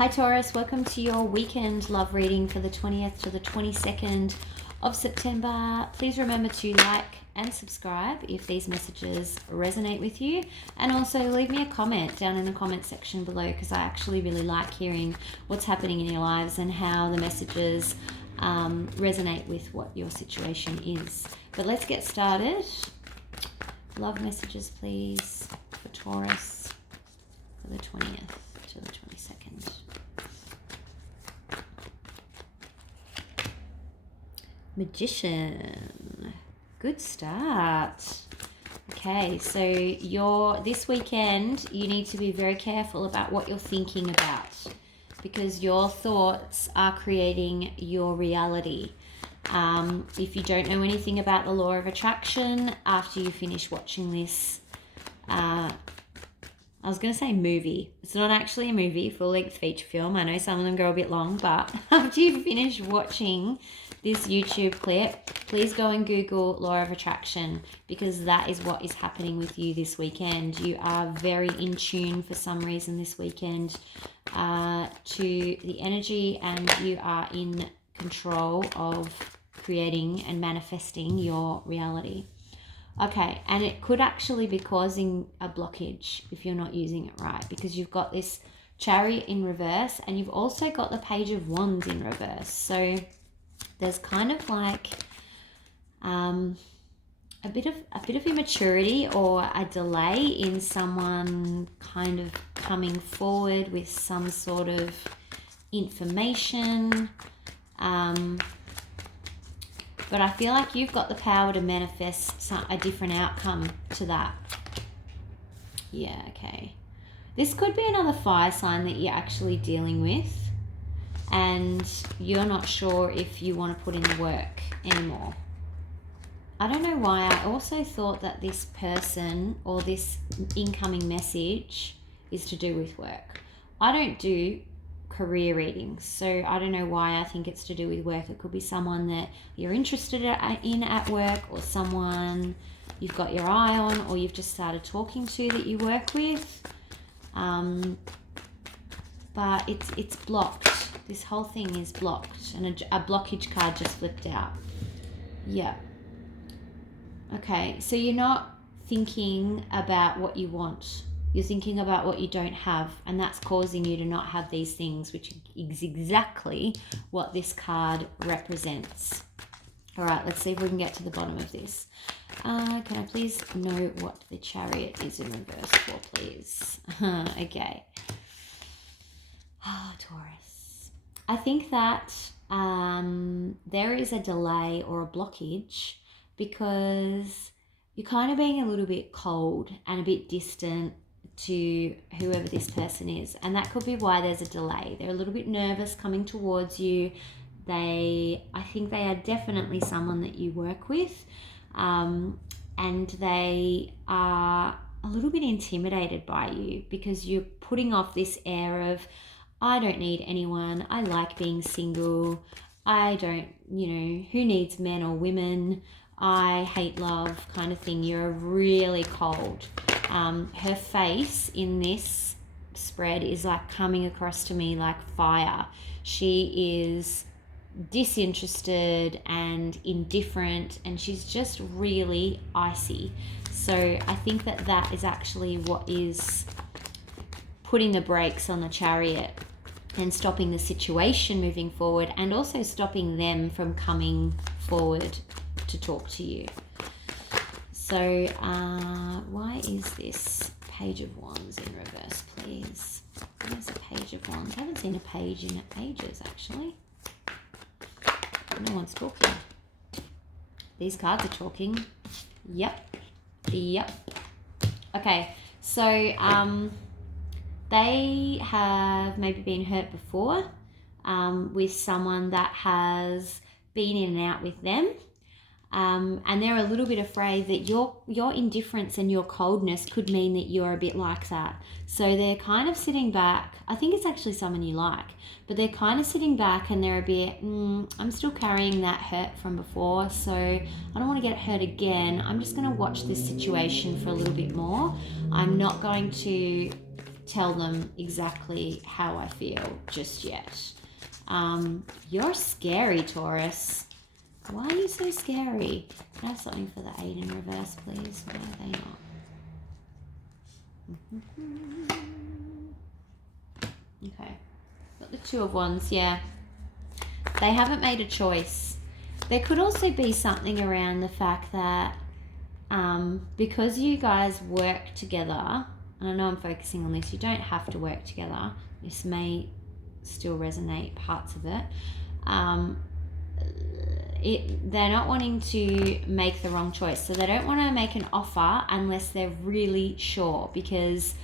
Hi Taurus, welcome to your weekend love reading for the 20th to the 22nd of September. Please remember to like and subscribe if these messages resonate with you, and also leave me a comment down in the comment section below, because I actually really like hearing what's happening in your lives and how the messages resonate with what your situation is. But let's get started. Love messages please for Taurus for the 20th to the 22nd. Magician. Good start. Okay, so this weekend you need to be very careful about what you're thinking about, because your thoughts are creating your reality. If you don't know anything about the law of attraction, after you finish watching this, I was going to say movie. It's not actually a movie, full-length feature film. I know some of them go a bit long, but after you finish watching this YouTube clip, please go and Google law of attraction, because that is what is happening with you this weekend. You are very in tune for some reason this weekend to the energy, and you are in control of creating and manifesting your reality. Okay, and it could actually be causing a blockage if you're not using it right, because you've got this Chariot in reverse and you've also got the Page of Wands in reverse. So there's kind of like a bit of immaturity or a delay in someone kind of coming forward with some sort of information. But I feel like you've got the power to manifest a different outcome to that. Yeah, okay. This could be another fire sign that you're actually dealing with, and you're not sure if you want to put in the work anymore. I don't know why. I also thought that this person or this incoming message is to do with work. I don't do career readings, so I don't know why I think it's to do with work. It could be someone that you're interested in at work, or someone you've got your eye on, or you've just started talking to that you work with. But it's blocked. This whole thing is blocked, and a blockage card just flipped out. Yeah. Okay, so you're not thinking about what you want. You're thinking about what you don't have, and that's causing you to not have these things, which is exactly what this card represents. All right, let's see if we can get to the bottom of this. Can I please know what the Chariot is in reverse for, please? Okay. Taurus. I think that there is a delay or a blockage because you're kind of being a little bit cold and a bit distant to whoever this person is, and that could be why there's a delay. They're a little bit nervous coming towards you. I think they are definitely someone that you work with, and they are a little bit intimidated by you because you're putting off this air of, I don't need anyone, I like being single, I don't, who needs men or women, I hate love kind of thing. You're really cold. Her face in this spread is like coming across to me like fire. She is disinterested and indifferent, and she's just really icy. So I think that is actually what is putting the brakes on the Chariot and stopping the situation moving forward, and also stopping them from coming forward to talk to you. So why is this Page of Wands in reverse, please? Where's the Page of Wands? I haven't seen a page in ages, actually. No one's talking. These cards are talking. Yep. Okay, so they have maybe been hurt before with someone that has been in and out with them. And they're a little bit afraid that your indifference and your coldness could mean that you're a bit like that. So they're kind of sitting back. I think it's actually someone you like, but they're kind of sitting back and they're a bit, I'm still carrying that hurt from before, so I don't want to get hurt again. I'm just going to watch this situation for a little bit more. I'm not going to tell them exactly how I feel just yet. You're scary, Taurus. Why are you so scary? Can I have something for the 8 in reverse, please? Why are they not? Okay. Got the 2 of Wands, yeah. They haven't made a choice. There could also be something around the fact that because you guys work together, and I know I'm focusing on this, you don't have to work together. This may still resonate, parts of it. They're not wanting to make the wrong choice. So they don't want to make an offer unless they're really sure, because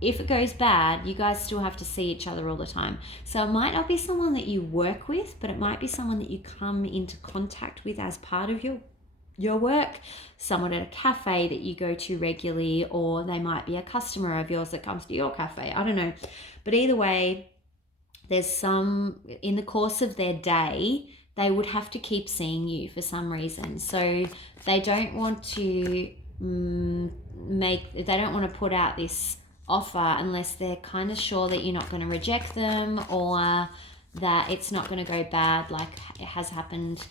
if it goes bad, you guys still have to see each other all the time. So it might not be someone that you work with, but it might be someone that you come into contact with as part of your work, someone at a cafe that you go to regularly, or they might be a customer of yours that comes to your cafe. I don't know. But either way, there's some, in the course of their day, they would have to keep seeing you for some reason. So they don't want to they don't want to put out this offer unless they're kind of sure that you're not going to reject them, or that it's not going to go bad like it has happened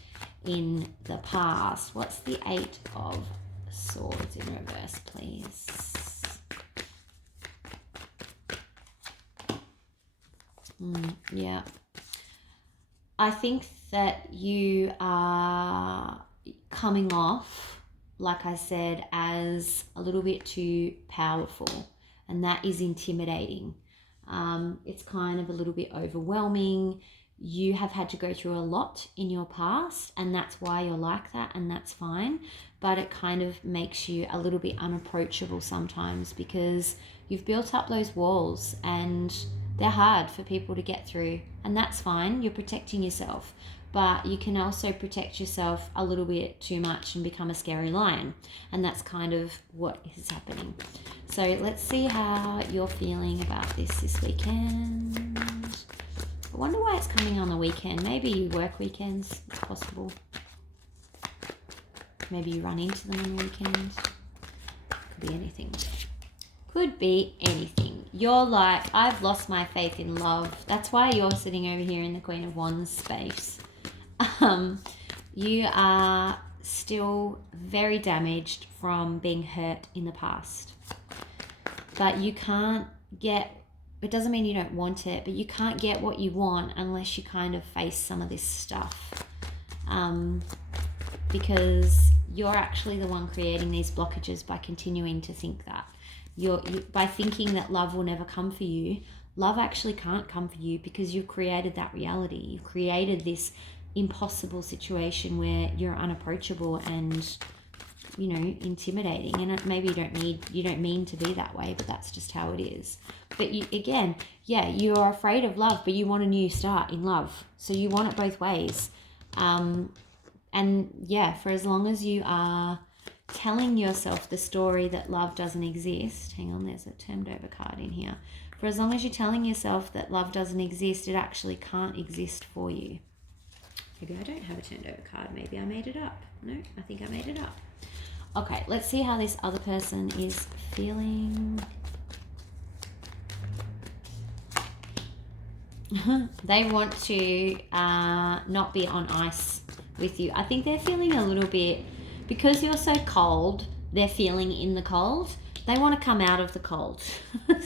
in the past. What's the 8 of Swords in reverse, please? Yeah. I think that you are coming off, like I said, as a little bit too powerful, and that is intimidating. It's kind of a little bit overwhelming. You have had to go through a lot in your past, and that's why you're like that, and that's fine. But it kind of makes you a little bit unapproachable sometimes, because you've built up those walls and they're hard for people to get through, and that's fine. You're protecting yourself, but you can also protect yourself a little bit too much and become a scary lion, and that's kind of what is happening. So let's see how you're feeling about this weekend. I wonder why it's coming on the weekend. Maybe you work weekends, it's possible. Maybe you run into them on the weekend. Could be anything. Could be anything. You're like, I've lost my faith in love. That's why you're sitting over here in the Queen of Wands space. You are still very damaged from being hurt in the past. But you can't get, it doesn't mean you don't want it, but you can't get what you want unless you kind of face some of this stuff. Because you're actually the one creating these blockages by continuing to think that. By thinking that love will never come for you, love actually can't come for you, because you've created that reality. You've created this impossible situation where you're unapproachable and, you know, intimidating. And maybe you don't mean to be that way, but that's just how it is. But you're afraid of love, but you want a new start in love. So you want it both ways. And yeah, for as long as you are telling yourself the story that love doesn't exist, hang on, there's a turned over card in here. For as long as you're telling yourself that love doesn't exist, it actually can't exist for you. Maybe I don't have a turned over card. Maybe I made it up. No, I think I made it up. Okay, let's see how this other person is feeling. They want to not be on ice with you. I think they're feeling a little bit, because you're so cold, they're feeling in the cold. They want to come out of the cold.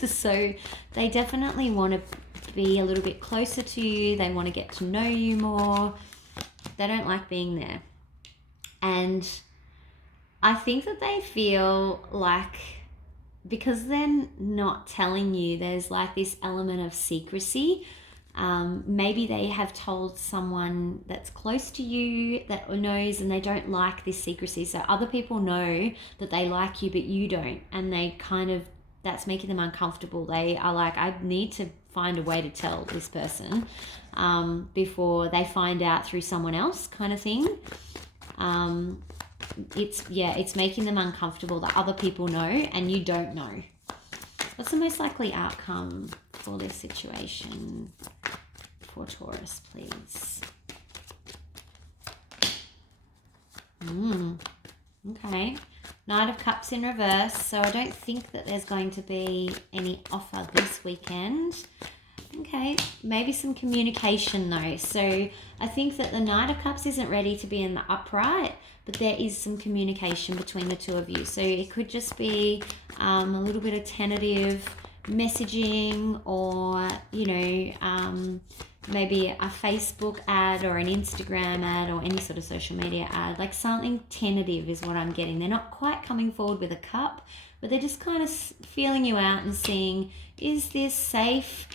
So they definitely want to be a little bit closer to you. They want to get to know you more. They don't like being there. And I think that they feel like, because they're not telling you, there's like this element of secrecy. Maybe they have told someone that's close to you that knows, and they don't like this secrecy. So other people know that they like you, but you don't. And they kind of, that's making them uncomfortable. They are like, I need to find a way to tell this person before they find out through someone else, kind of thing. It's making them uncomfortable that other people know and you don't know. What's the most likely outcome for this situation for Taurus, please? Okay. Knight of Cups in reverse. So I don't think that there's going to be any offer this weekend. Okay, maybe some communication though. So I think that the Knight of Cups isn't ready to be in the upright, but there is some communication between the two of you. So it could just be a little bit of tentative messaging, or, you know, maybe a Facebook ad or an Instagram ad or any sort of social media ad. Like something tentative is what I'm getting. They're not quite coming forward with a cup, but they're just kind of feeling you out and seeing, is this safe?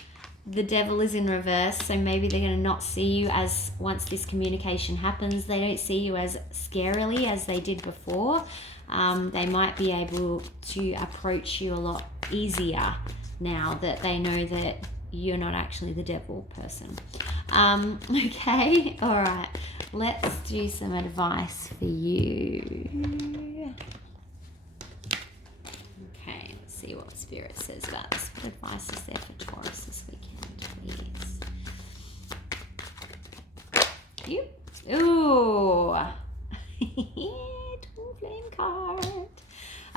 The Devil is in reverse, so maybe they're going to not see you as, once this communication happens, they don't see you as scarily as they did before. They might be able to approach you a lot easier now that they know that you're not actually the devil person. Okay, all right. Let's do some advice for you. Okay, let's see what Spirit says about this. What advice is there for Taurus this weekend, please? You? Ooh. Twin flame card.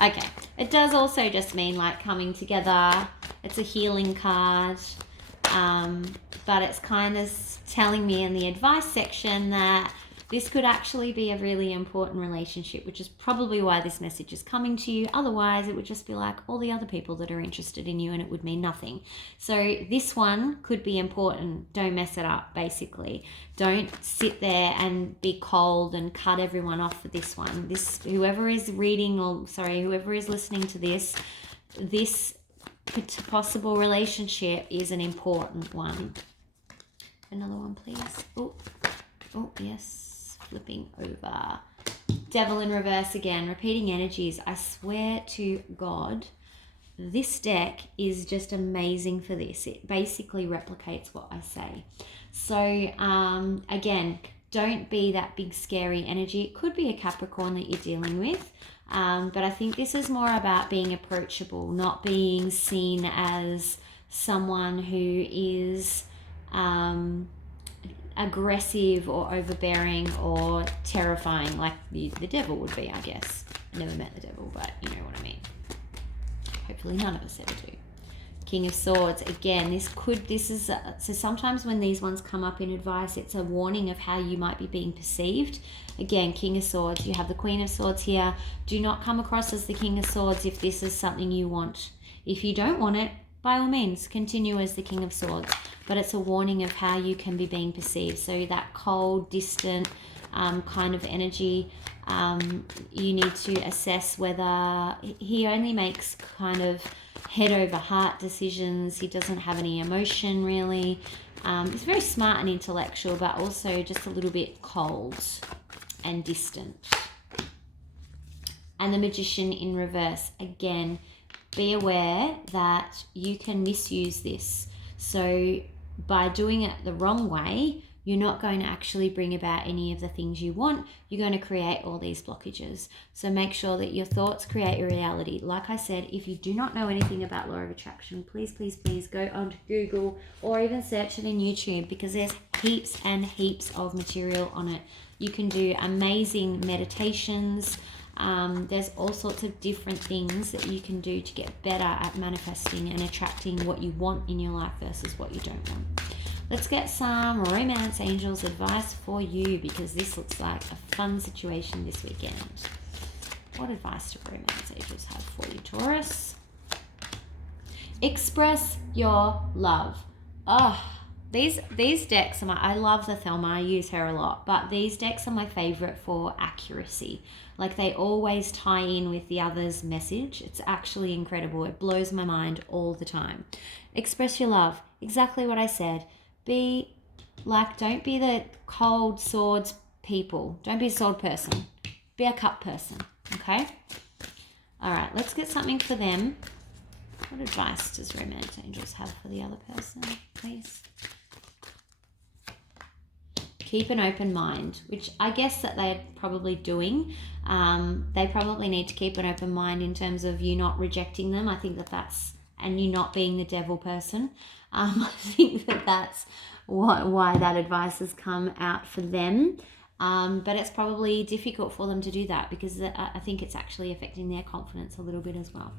Okay, it does also just mean like coming together. It's a healing card, but it's kind of telling me in the advice section that this could actually be a really important relationship, which is probably why this message is coming to you. Otherwise, it would just be like all the other people that are interested in you and it would mean nothing. So this one could be important. Don't mess it up, basically. Don't sit there and be cold and cut everyone off for this one. Whoever is listening to this possible relationship is an important one. Another one, please. Oh, yes. Flipping over. Devil in reverse again. Repeating energies. I swear to God, this deck is just amazing for this. It basically replicates what I say. So, again, don't be that big scary energy. It could be a Capricorn that you're dealing with. But I think this is more about being approachable, not being seen as someone who is aggressive or overbearing or terrifying, like the devil would be, I guess. I never met the devil, but you know what I mean. Hopefully none of us ever do. King of Swords, again, so sometimes when these ones come up in advice, it's a warning of how you might be being perceived. Again, King of Swords, you have the Queen of Swords here. Do not come across as the King of Swords if this is something you want. If you don't want it, by all means, continue as the King of Swords. But it's a warning of how you can be being perceived. So that cold, distant kind of energy, you need to assess whether he only makes kind of head over heart decisions. He doesn't have any emotion really. He's very smart and intellectual, but also just a little bit cold and distant. And the Magician in reverse, again, be aware that you can misuse this. So by doing it the wrong way, you're not going to actually bring about any of the things you want. You're going to create all these blockages. So make sure that your thoughts create your reality. Like I said, if you do not know anything about law of attraction, please go onto Google or even search it in YouTube, because there's heaps and heaps of material on it. You can do amazing meditations. There's all sorts of different things that you can do to get better at manifesting and attracting what you want in your life versus what you don't want. Let's get some romance angels advice for you, because this looks like a fun situation this weekend. What advice do romance angels have for you, Taurus? Express your love. These decks are I love the Thelma, I use her a lot, but these decks are my favorite for accuracy. Like, they always tie in with the other's message. It's actually incredible. It blows my mind all the time. Express your love. Exactly what I said. Don't be the cold swords people. Don't be a sword person. Be a cup person, okay? All right, let's get something for them. What advice does romance angels have for the other person, please? Keep an open mind, which I guess that they're probably doing. They probably need to keep an open mind in terms of you not rejecting them. I think and you not being the devil person. I think that's why that advice has come out for them. But it's probably difficult for them to do that because I think it's actually affecting their confidence a little bit as well.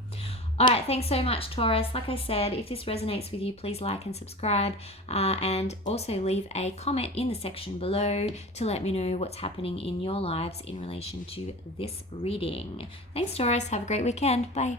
All right, thanks so much, Taurus. Like I said, if this resonates with you, please like and subscribe, and also leave a comment in the section below to let me know what's happening in your lives in relation to this reading. Thanks, Taurus. Have a great weekend. Bye.